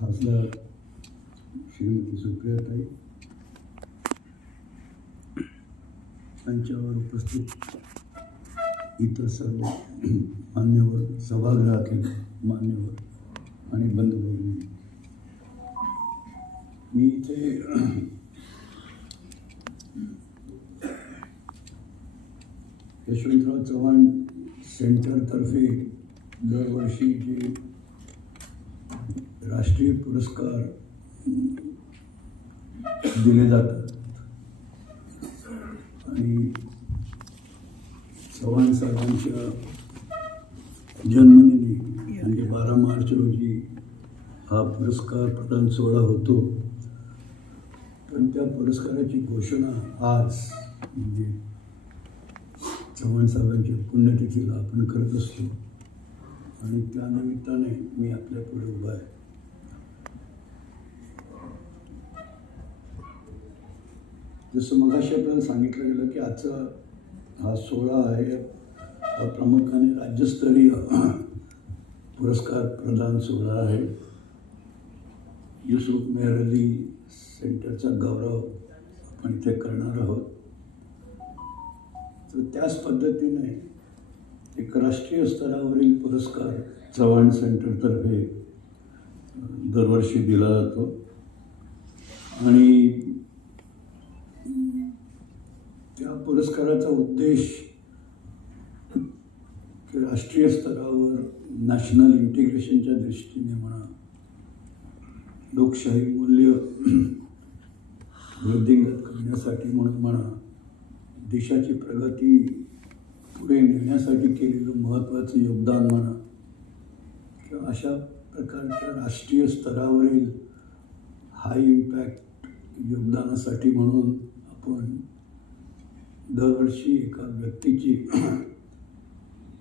खासदार श्रीमती सुप्रियाताई त्यांच्यावर उपस्थित इतर सर्व मान्यवर सभागृहातील मान्यवर आणि बंधुभगिनी मी इथे यशवंतराव चव्हाण सेंटरतर्फे दरवर्षी जे राष्ट्रीय पुरस्कार दिले जातात. आणि चव्हाण साहेबांच्या जन्मदिनी म्हणजे बारा मार्च रोजी हा पुरस्कार प्रदान सोहळा होतो. पण त्या पुरस्काराची घोषणा आज म्हणजे चव्हाण साहेबांच्या पुण्यतिथीला आपण करत असतो. आणि त्या निमित्ताने मी आपल्या पुढे उभा आहे. जसं मगाशी आपल्याला सांगितलं गेलं की आजचा हा सोहळा आहे. हा प्रामुख्याने राज्यस्तरीय पुरस्कार प्रदान सोहळा आहे. युसुफ मेहर अली सेंटरचा गौरव आपण इथे करणार आहोत. तर त्याच पद्धतीने एक राष्ट्रीय स्तरावरील पुरस्कार चव्हाण सेंटरतर्फे दरवर्षी दिला जातो. आणि पुरस्काराचा उद्देश राष्ट्रीय स्तरावर नॅशनल इंटिग्रेशनच्या दृष्टीने म्हणा लोकशाही मूल्य वृद्धिंगत करण्यासाठी म्हणून म्हणा देशाची प्रगती पुढे नेण्यासाठी केलेलं महत्त्वाचं योगदान म्हणा किंवा अशा प्रकारच्या राष्ट्रीय स्तरावरील हाय इम्पॅक्ट योगदानासाठी म्हणून आपण दरवर्षी एका व्यक्तीची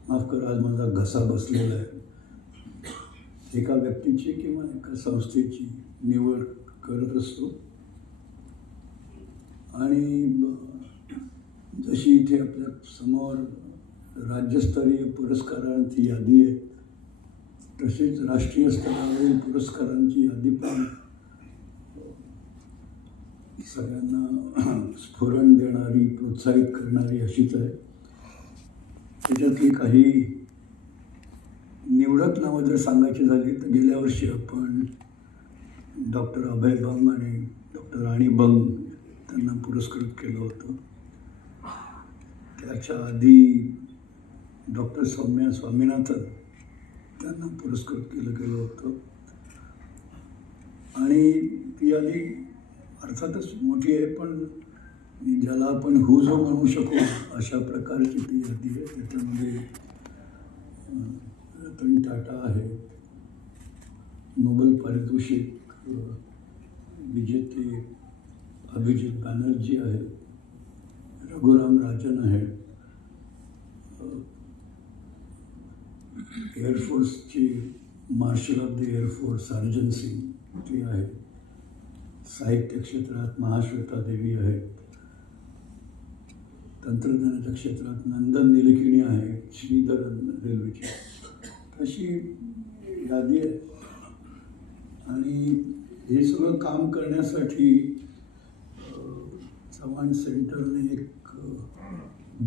माफ करा आज माझा घसा बसलेला आहे. एका व्यक्तीची किंवा एका संस्थेची निवड करत असतो. आणि जशी इथे आपल्यासमोर राज्यस्तरीय पुरस्कारांची यादी आहे तसेच राष्ट्रीय स्तरावरील पुरस्कारांची यादी पण सगळ्यांना स्फुरण देणारी प्रोत्साहित करणारी अशीच आहे. त्याच्यातली काही निवडक नावं जर सांगायची झाली तर गेल्या वर्षी आपण डॉक्टर अभय बंग आणि डॉक्टर राणी बंग त्यांना पुरस्कृत केलं होतं. त्याच्या आधी डॉक्टर सौम्या स्वामीनाथन त्यांना पुरस्कृत केलं गेलं होतं. आणि ती यादी अर्थातच मोठी आहे पण ज्याला आपण हुजो म्हणू शकू अशा प्रकारची ती यादी आहे. त्याच्यामध्ये रतन टाटा आहे. नोबेल पारितोषिक विजेते अभिजित बॅनर्जी आहे. रघुराम राजन आहे. एअरफोर्सची marshal of the air force Arjan Singh ते आहे. साहित्य क्षेत्रात महाश्वेता देवी आहे. तंत्रज्ञानाच्या क्षेत्रात नंदन निलखिणी आहे श्रीधर रेल्वेची. अशी यादी आहे. आणि हे सगळं काम करण्यासाठी चव्हाण सेंटरने एक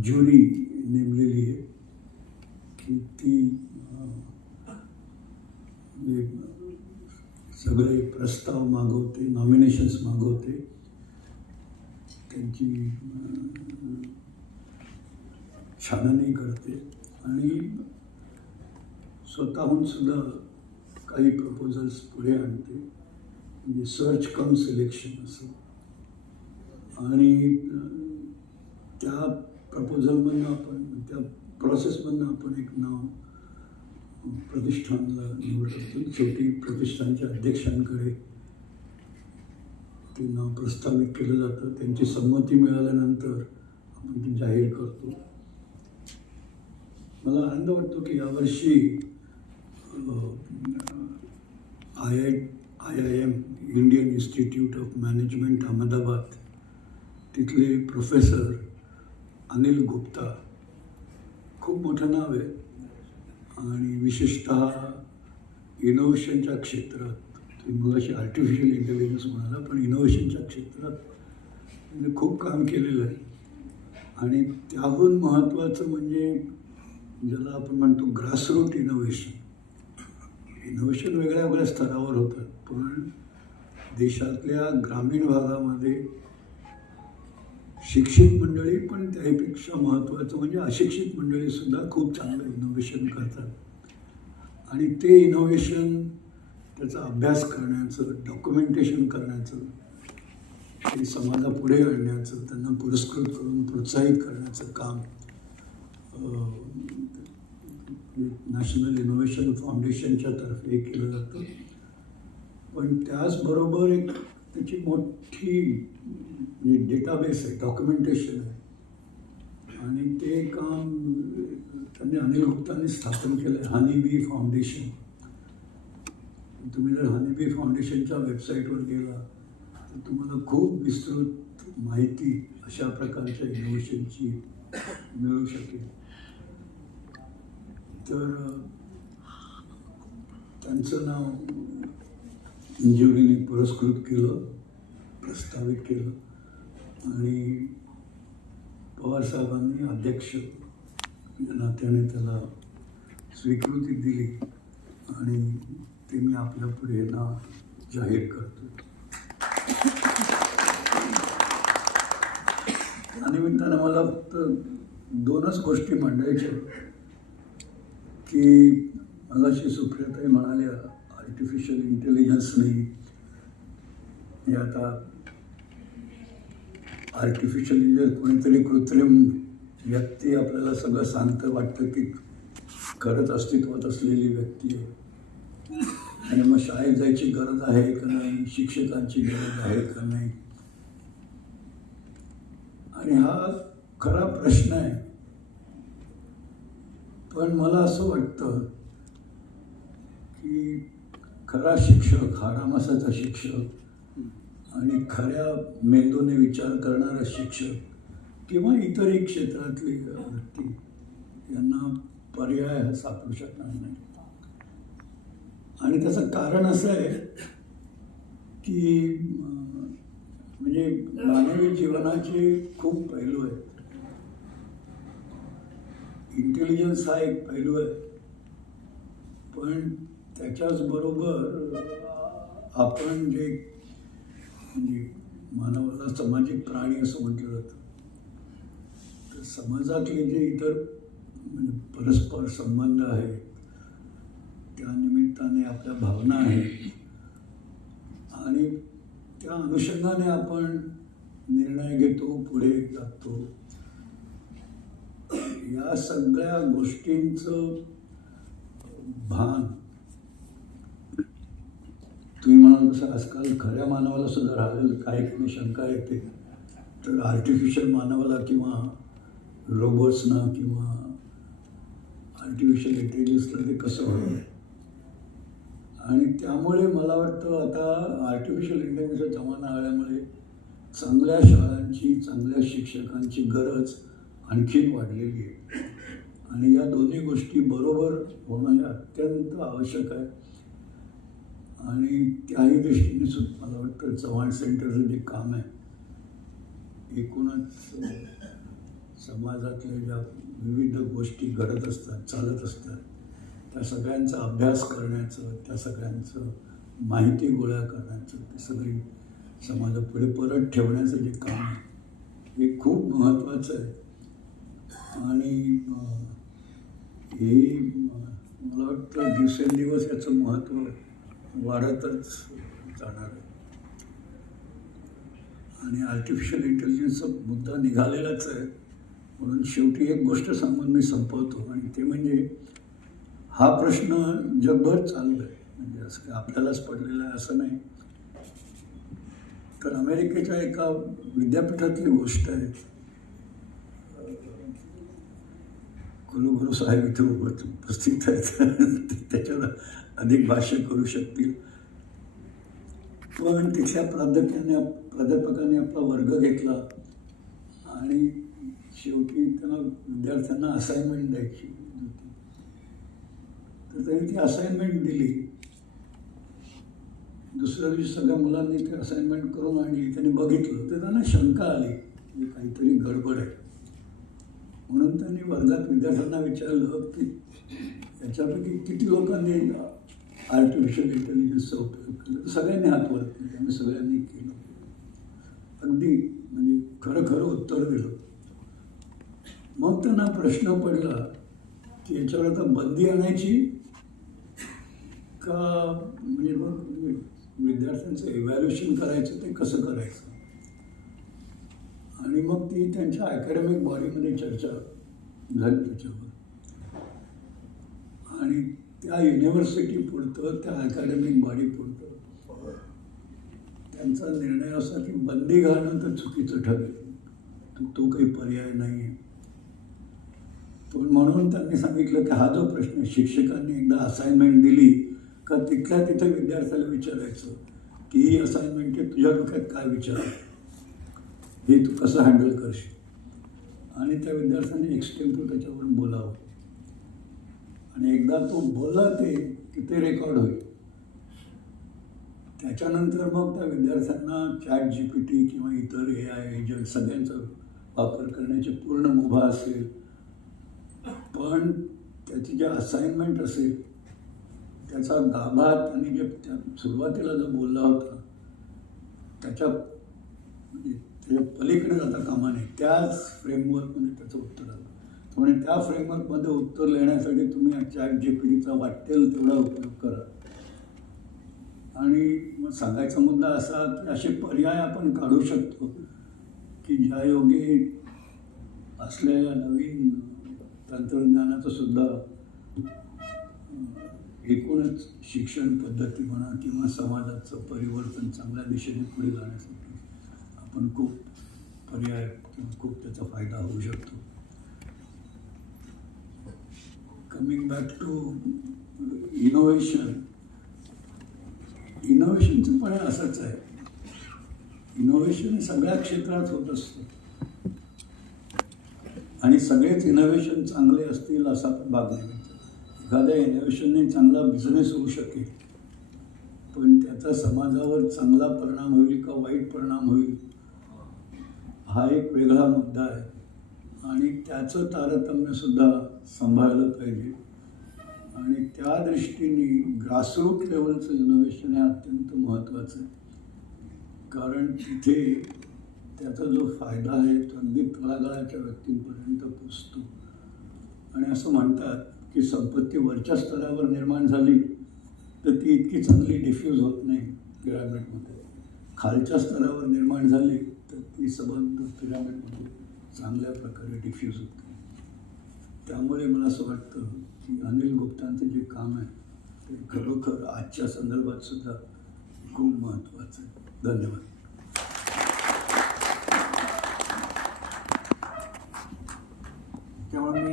ज्युरी नेमलेली आहे. की ती अं, म्हणजे सगळे प्रस्ताव मागवते नॉमिनेशन्स मागवते. त्यांची छाननी करते. आणि स्वतःहून सुद्धा काही प्रपोजल्स पुढे आणते. म्हणजे सर्च कम सिलेक्शन असं. आणि त्या प्रपोजलमधनं आपण त्या प्रोसेसमधनं आपण एक नाव प्रतिष्ठानला निवड करतो शेवटी प्रतिष्ठानच्या अध्यक्षांकडे ते नाव प्रस्तावित केलं जातं. त्यांची संमती मिळाल्यानंतर आपण ते जाहीर करतो. मला आनंद वाटतो की यावर्षी I I I I M Indian Institute of Management Ahmedabad तिथले प्रोफेसर अनिल गुप्ता खूप मोठं नाव आहे. आणि विशेषत इनोव्हेशनच्या क्षेत्रात तुम्ही मग अशी आर्टिफिशियल इंटेलिजन्स म्हणाला पण इनोव्हेशनच्या क्षेत्रात खूप काम केलेलं आहे. आणि त्याहून महत्त्वाचं म्हणजे ज्याला आपण म्हणतो ग्रासरूट इनोव्हेशन इनोव्हेशन वेगळ्या वेगळ्या स्तरावर होतात पण देशातल्या ग्रामीण भागामध्ये शिक्षित मंडळी पण त्यापेक्षा महत्त्वाचं म्हणजे अशिक्षित मंडळीसुद्धा खूप चांगलं इनोव्हेशन करतात. आणि ते इनोव्हेशन त्याचा अभ्यास करण्याचं डॉक्युमेंटेशन करण्याचं ते समाजापुढे आणण्याचं त्यांना पुरस्कृत करून प्रोत्साहित करण्याचं काम नॅशनल इनोव्हेशन फाउंडेशनच्या तर्फे केलं जातं. पण त्याचबरोबर एक त्याची मोठी म्हणजे डेटाबेस आहे डॉक्युमेंटेशन आहे. आणि ते काम त्यांनी अनिल गुप्तांनी स्थापन केलं आहे हनी बी फाउंडेशन तुम्ही जर हनी बी फाउंडेशनच्या वेबसाईटवर गेला तर तुम्हाला खूप विस्तृत माहिती अशा प्रकारच्या इनोव्हेशनची मिळू शकेल. तर त्यांचं नाव इंजुरीने पुरस्कृत केलं प्रस्तावित केलं. आणि पवारसाहेबांनी अध्यक्ष या नात्याने त्याला स्वीकृती दिली आणि ते मी आपल्या पुढे नाव जाहीर करतो. त्यानिमित्तानं मला फक्त दोनच गोष्टी मांडायच्या की मगाशी सुप्रियाताई म्हणाल्या आर्टिफिशियल इंटेलिजन्सने हे आता आर्टिफिशियल इंटेलिजन्स कोणीतरी कृत्रिम व्यक्ती आपल्याला सगळं सांगतं वाटतं की खरंच अस्तित्वात असलेली व्यक्ती आहे. आणि मग शाळेत जायची गरज आहे का नाही? शिक्षकांची गरज आहे का नाही? आणि हा खरा प्रश्न आहे. पण मला असं वाटतं की खरा शिक्षक हा रामासाचा शिक्षक आणि खऱ्या मेंदूने विचार करणारा शिक्षक किंवा इतरही क्षेत्रातली व्यक्ती यांना पर्याय हा सापडू शकणार नाही. आणि त्याचं कारण असं आहे की म्हणजे मानवी जीवनाचे खूप पैलू आहेत इंटेलिजन्स हा एक पैलू आहे. पण त्याच्याच बरोबर आपण जे म्हणजे मानवाला सामाजिक प्राणी असं म्हटलं जातं. तर समाजातले जे इतर म्हणजे परस्पर संबंध आहेत त्या निमित्ताने आपल्या भावना आहेत. आणि त्या अनुषंगाने आपण निर्णय घेतो पुढे जातो. या सगळ्या गोष्टींचं भान तुम्ही म्हणाल तसं आजकाल खऱ्या मानवाला सुद्धा राहिलेलं काही कमी शंका येते. तर आर्टिफिशियल मानवाला किंवा रोबोट्सना किंवा आर्टिफिशियल इंटेलिजन्सला ते कसं होईल आणि त्यामुळे मला वाटतं आता आर्टिफिशियल इंटेलिजन्सचा जमाना आल्यामुळे चांगल्या शाळांची चांगल्या शिक्षकांची गरज आणखीन वाढलेली आहे. आणि या दोन्ही गोष्टी बरोबर होणं हे अत्यंत आवश्यक आहे. आणि त्याही दृष्टीने सुद्धा मला वाटतं चव्हाण सेंटरचं जे काम आहे एकूणच समाजातल्या ज्या विविध गोष्टी घडत असतात चालत असतात त्या सगळ्यांचा अभ्यास करण्याचं त्या सगळ्यांचं माहिती गोळा करण्याचं ते सगळी समाजापुढे परत ठेवण्याचं जे काम आहे हे खूप महत्त्वाचं आहे. आणि हे मला वाटतं दिवसेंदिवस याचं महत्त्व वाढतच जाणार आहे. आणि आर्टिफिशियल इंटेलिजन्सचा मुद्दा निघालेलाच आहे. म्हणून शेवटी एक गोष्ट सांगून मी संपवतो. आणि ते म्हणजे हा प्रश्न जगभर चालू आहे म्हणजे असं काय आपल्यालाच पडलेला आहे असं नाही. तर अमेरिकेच्या एका विद्यापीठातली गोष्ट आहे. कुलगुरू साहेब इथे उपस्थित आहेत. त्याच्यावर अधिक भाष्य करू शकतील. पण तिथल्या प्राध्यापकाने प्राध्यापकाने आपला वर्ग घेतला. आणि शेवटी त्यांना विद्यार्थ्यांना असाइनमेंट द्यायची होती. तर त्यांनी ती असाइनमेंट दिली. दुसऱ्या दिवशी सगळ्या मुलांनी ते असाइनमेंट करून आणली. त्यांनी बघितलं. तर त्यांना शंका आली की काहीतरी गडबड आहे. म्हणून त्यांनी वर्गात विद्यार्थ्यांना विचारलं की याच्यापैकी किती लोकांनी आर्टिफिशियल इंटेलिजन्सचा उपयोग केला? तर सगळ्यांनी हात वर केले आम्ही सगळ्यांनी केलं. अगदी म्हणजे खरं खरं उत्तर दिलं. मग त्यांना प्रश्न पडला की याच्यावर आता बंदी आणायची का म्हणजे मग विद्यार्थ्यांचं इव्हॅल्युएशन करायचं ते कसं करायचं? ती त्यांच्या अकॅडमिक बॉडीमध्ये चर्चा झाली त्याच्यावर. आणि त्या युनिव्हर्सिटी पुरतं त्या अकॅडमिक बॉडी पुरतं. त्यांचा निर्णय असा की बंदी घालणं तर चुकीचं ठरेल. तो तो काही पर्याय नाही आहे पण म्हणून त्यांनी सांगितलं की हा जो प्रश्न शिक्षकांनी एकदा असाइनमेंट दिली का तिथल्या तिथे विद्यार्थ्याला विचारायचं की ही असाइनमेंट तुझ्या डोक्यात काय विचार हे तू कसं हँडल करशील? आणि त्या विद्यार्थ्यांनी एक्सटेम्पो त्याच्यावर बोलावं. आणि एकदा तो बोलला ते की ते रेकॉर्ड होईल. त्याच्यानंतर मग त्या विद्यार्थ्यांना चॅट जी पी टी किंवा इतर ए आय एजंट सगळ्यांचा वापर करण्याची पूर्ण मुभा असेल. पण त्याची जे असाइनमेंट असेल त्याचा गाभा त्यांनी जे त्या सुरुवातीला जो बोलला होता त्याच्या म्हणजे त्याच्या पलीकडे जाता कामा नये. त्याच फ्रेमवर्कमध्ये त्याचं उत्तर आलं. त्यामुळे त्या फ्रेमवर्कमध्ये उत्तर लिहिण्यासाठी तुम्ही चॅट जी पी वाटेल तेवढा उपयोग करा. आणि मग सांगायचा मुद्दा असा की असे पर्याय आपण काढू शकतो की ज्या योगे असलेल्या नवीन तंत्रज्ञानाचं सुद्धा एकूणच शिक्षण पद्धती म्हणा किंवा समाजाचं परिवर्तन चांगल्या दिशेने पुढे जाण्यासाठी पण खूप पर्याय किंवा खूप त्याचा फायदा होऊ शकतो. कमिंग बॅक टू इनोव्हेशन इनोव्हेशनचं पण हे असंच आहे. इनोव्हेशन हे सगळ्या क्षेत्रात होत असतं. आणि सगळेच इनोव्हेशन चांगले असतील असा पण भाग नाही. एखाद्या इनोव्हेशनने चांगला बिझनेस होऊ शकेल. पण त्याचा समाजावर चांगला परिणाम होईल का वाईट परिणाम होईल? हा एक वेगळा मुद्दा आहे. आणि त्याचं तारतम्यसुद्धा सांभाळलं पाहिजे. आणि त्या दृष्टीने ग्रासरूट लेवलचं इनोव्हेशन हे अत्यंत महत्त्वाचं आहे. कारण तिथे त्याचा जो फायदा आहे तो अगदी तळागाळाच्या व्यक्तींपर्यंत पोचतो. आणि असं म्हणतात की संपत्ती वरच्या स्तरावर निर्माण झाली तर ती इतकी चांगली डिफ्यूज होत नाही पिरामिडमध्ये. खालच्या स्तरावर निर्माण झाली तर ती संबंध पिरामिडमध्ये चांगल्या प्रकारे डिफ्यूज होते. त्यामुळे मला असं वाटतं की अनिल गुप्तांचं जे काम आहे ते खरोखर आजच्या संदर्भात सुद्धा खूप महत्त्वाचं आहे. धन्यवाद.